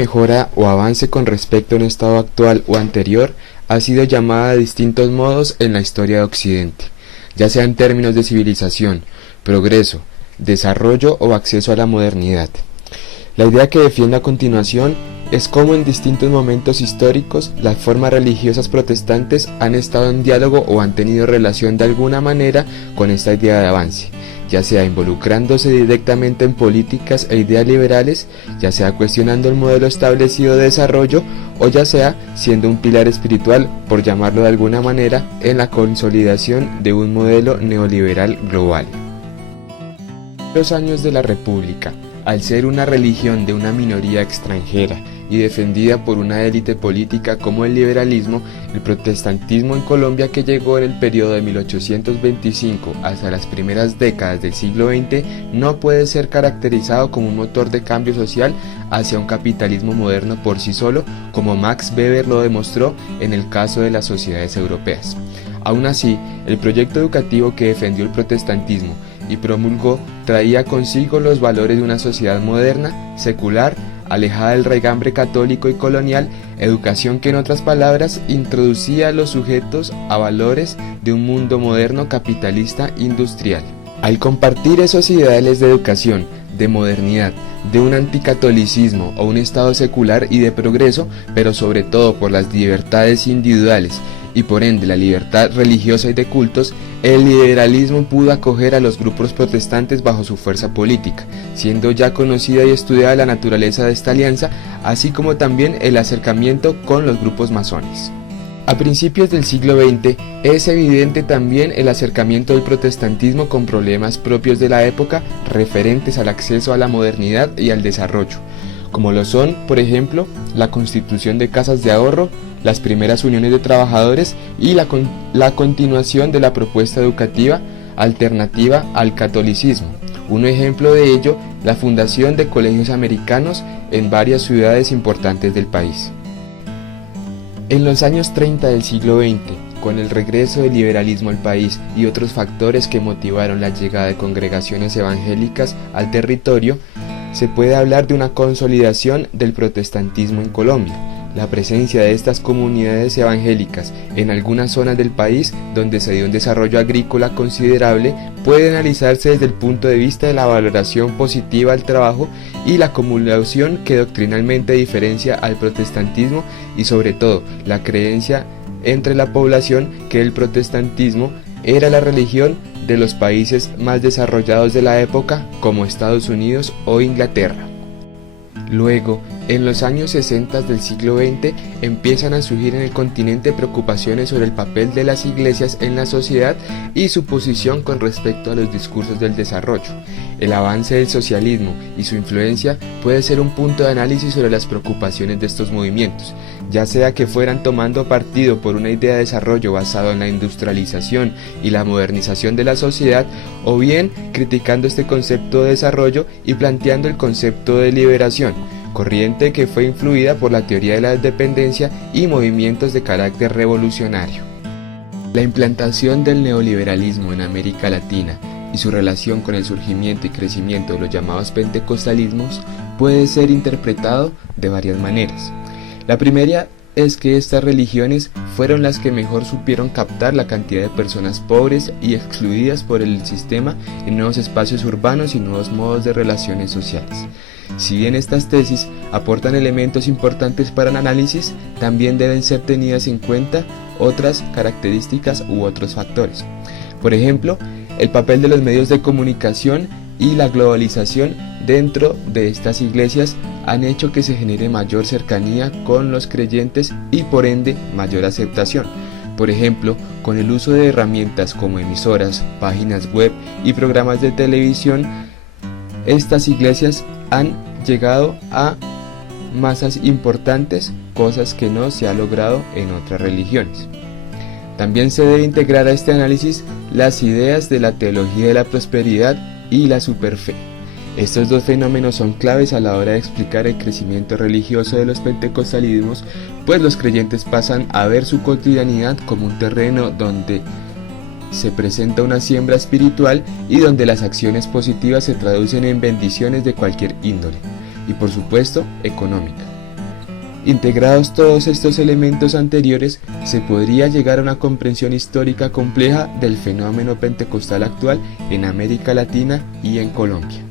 Mejora o avance con respecto a un estado actual o anterior ha sido llamada de distintos modos en la historia de Occidente, ya sea en términos de civilización, progreso, desarrollo o acceso a la modernidad. La idea que defiendo a continuación es cómo en distintos momentos históricos las formas religiosas protestantes han estado en diálogo o han tenido relación de alguna manera con esta idea de avance, ya sea involucrándose directamente en políticas e ideas liberales, ya sea cuestionando el modelo establecido de desarrollo, o ya sea siendo un pilar espiritual, por llamarlo de alguna manera, en la consolidación de un modelo neoliberal global. Los años de la República, al ser una religión de una minoría extranjera y defendida por una élite política como el liberalismo, el protestantismo en Colombia, que llegó en el periodo de 1825 hasta las primeras décadas del siglo XX, no puede ser caracterizado como un motor de cambio social hacia un capitalismo moderno por sí solo, como Max Weber lo demostró en el caso de las sociedades europeas. Aún así, el proyecto educativo que defendió el protestantismo y promulgó traía consigo los valores de una sociedad moderna, secular, alejada del raigambre católico y colonial, educación que, en otras palabras, introducía a los sujetos a valores de un mundo moderno capitalista industrial. Al compartir esos ideales de educación, de modernidad, de un anticatolicismo o un estado secular y de progreso, pero sobre todo por las libertades individuales y por ende la libertad religiosa y de cultos, el liberalismo pudo acoger a los grupos protestantes bajo su fuerza política, siendo ya conocida y estudiada la naturaleza de esta alianza, así como también el acercamiento con los grupos masones. A principios del siglo XX es evidente también el acercamiento del protestantismo con problemas propios de la época referentes al acceso a la modernidad y al desarrollo, como lo son, por ejemplo, la constitución de casas de ahorro, las primeras uniones de trabajadores y la continuación de la propuesta educativa alternativa al catolicismo. Un ejemplo de ello, la fundación de colegios americanos en varias ciudades importantes del país. En los años 30 del siglo XX, con el regreso del liberalismo al país y otros factores que motivaron la llegada de congregaciones evangélicas al territorio, se puede hablar de una consolidación del protestantismo en Colombia. La presencia de estas comunidades evangélicas en algunas zonas del país donde se dio un desarrollo agrícola considerable puede analizarse desde el punto de vista de la valoración positiva al trabajo y la acumulación que doctrinalmente diferencia al protestantismo y sobre todo la creencia entre la población que el protestantismo era la religión de los países más desarrollados de la época como Estados Unidos o Inglaterra. Luego, en los años 60 del siglo XX, empiezan a surgir en el continente preocupaciones sobre el papel de las iglesias en la sociedad y su posición con respecto a los discursos del desarrollo. El avance del socialismo y su influencia puede ser un punto de análisis sobre las preocupaciones de estos movimientos, ya sea que fueran tomando partido por una idea de desarrollo basado en la industrialización y la modernización de la sociedad, o bien criticando este concepto de desarrollo y planteando el concepto de liberación, corriente que fue influida por la teoría de la dependencia y movimientos de carácter revolucionario. La implantación del neoliberalismo en América Latina y su relación con el surgimiento y crecimiento de los llamados pentecostalismos puede ser interpretado de varias maneras. La primera es que estas religiones fueron las que mejor supieron captar la cantidad de personas pobres y excluidas por el sistema en nuevos espacios urbanos y nuevos modos de relaciones sociales. Si bien estas tesis aportan elementos importantes para el análisis, también deben ser tenidas en cuenta otras características u otros factores. Por ejemplo, el papel de los medios de comunicación y la globalización dentro de estas iglesias han hecho que se genere mayor cercanía con los creyentes y por ende mayor aceptación. Por ejemplo, con el uso de herramientas como emisoras, páginas web y programas de televisión, estas iglesias han llegado a masas importantes, cosas que no se ha logrado en otras religiones. También se debe integrar a este análisis las ideas de la teología de la prosperidad y la superfe. Estos dos fenómenos son claves a la hora de explicar el crecimiento religioso de los pentecostalismos, pues los creyentes pasan a ver su cotidianidad como un terreno donde se presenta una siembra espiritual y donde las acciones positivas se traducen en bendiciones de cualquier índole y por supuesto económica. Integrados todos estos elementos anteriores, se podría llegar a una comprensión histórica compleja del fenómeno pentecostal actual en América Latina y en Colombia.